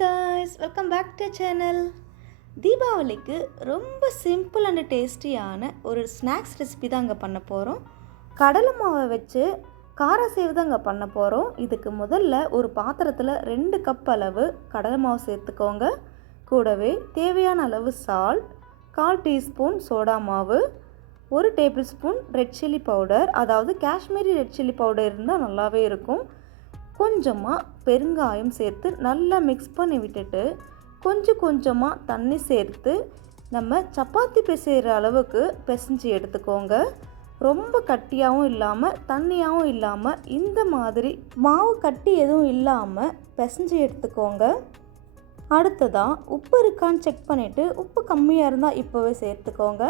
guys, welcome back to channel. தீபாவளிக்கு ரொம்ப simple and டேஸ்டியான ஒரு ஸ்நாக்ஸ் ரெசிபி தான் இங்கே பண்ண போகிறோம். கடலை மாவை வச்சு காராசேவ் தான் இங்கே பண்ண போகிறோம். இதுக்கு முதல்ல ஒரு பாத்திரத்தில் 2 கப் அளவு கடலை மாவு சேர்த்துக்கோங்க. கூடவே தேவையான அளவு சால்ட், 1/4 டீஸ்பூன் சோடா மாவு, 1 table spoon red chilli powder, அதாவது காஷ்மீரி ரெட் சில்லி பவுடர் இருந்தால் நல்லாவே இருக்கும். கொஞ்சமாக பெருங்காயம் சேர்த்து நல்லா மிக்ஸ் பண்ணி விட்டுட்டு கொஞ்சமாக தண்ணி சேர்த்து நம்ம சப்பாத்தி பிசைகிற அளவுக்கு பிசைஞ்சு எடுத்துக்கோங்க. ரொம்ப கட்டியாகவும் இல்லாமல் தண்ணியாகவும் இல்லாமல் இந்த மாதிரி மாவு கட்டி எதுவும் இல்லாமல் பிசைஞ்சு எடுத்துக்கோங்க. அடுத்ததாக உப்பு இருக்கான்னு செக் பண்ணிவிட்டு உப்பு கம்மியாக இருந்தால் இப்போவே சேர்த்துக்கோங்க.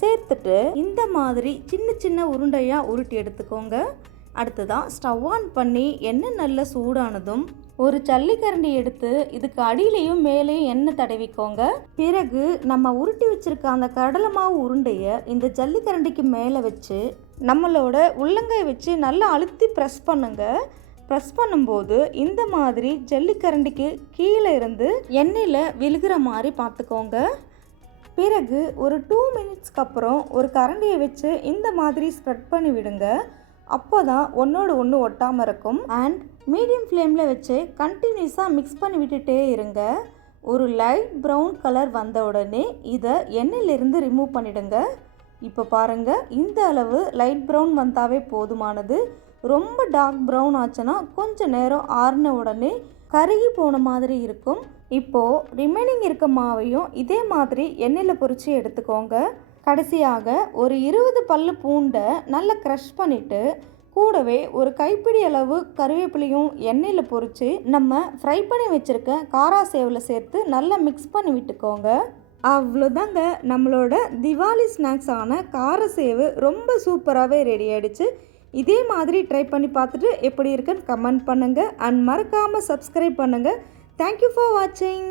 சேர்த்துட்டு இந்த மாதிரி சின்ன உருண்டையாக உருட்டி எடுத்துக்கோங்க. அடுத்ததான் ஸ்டவ் ஆன் பண்ணி எண்ணெய் நல்லா சூடானதும் ஒரு ஜல்லிக்கரண்டி எடுத்து இதுக்கு அடியிலையும் மேலேயும் எண்ணெய் தடவிக்கோங்க. பிறகு நம்ம உருட்டி வச்சிருக்க அந்த கடலை மாவு உருண்டையை இந்த ஜல்லிக்கரண்டிக்கு மேலே வச்சு நம்மளோட உள்ளங்கை வச்சு நல்லா அழுத்தி ப்ரெஸ் பண்ணுங்க. ப்ரெஸ் பண்ணும்போது இந்த மாதிரி ஜல்லிக்கரண்டிக்கு கீழே இருந்து எண்ணெயில் விழுகிற மாதிரி பார்த்துக்கோங்க. பிறகு ஒரு 2 மினிட்ஸ்க்கு அப்புறம் ஒரு கரண்டியை வச்சு இந்த மாதிரி ஸ்ப்ரெட் பண்ணி விடுங்க. அப்போ தான் ஒன்றோடு ஒன்று ஒட்டாமல் இருக்கும். அண்ட் மீடியம் ஃப்ளேமில் வச்சு கண்டினியூஸாக மிக்ஸ் பண்ணி விட்டுட்டே இருங்க. ஒரு லைட் ப்ரௌன் கலர் வந்த உடனே இதை எண்ணெயிலிருந்து ரிமூவ் பண்ணிவிடுங்க. இப்போ பாருங்கள், இந்த அளவு லைட் ப்ரௌன் வந்தாவே போதுமானது. ரொம்ப டார்க் ப்ரௌன் ஆச்சுன்னா கொஞ்சம் நேரம் ஆறின உடனே கருகி போன மாதிரி இருக்கும். இப்போது ரிமைனிங் இருக்க மாவையும் இதே மாதிரி எண்ணெயில் பொரித்து எடுத்துக்கோங்க. கடைசியாக ஒரு 20 பல்லு பூண்டை நல்லா க்ரஷ் பண்ணிவிட்டு கூடவே ஒரு கைப்பிடி அளவு கருவேப்பிலையும் எண்ணெயில் பொரித்து நம்ம ஃப்ரை பண்ணி வச்சுருக்க காராசேவில் சேர்த்து நல்லா மிக்ஸ் பண்ணி விட்டுக்கோங்க. அவ்வளோதாங்க, நம்மளோட திவாலி ஸ்நாக்ஸான காரசேவு ரொம்ப சூப்பராகவே ரெடி ஆகிடுச்சு. இதே மாதிரி ட்ரை பண்ணி பார்த்துட்டு எப்படி இருக்குன்னு கமெண்ட் பண்ணுங்கள். அண்ட் மறக்காமல் சப்ஸ்கிரைப் பண்ணுங்கள். தேங்க்யூ ஃபார் வாட்சிங்.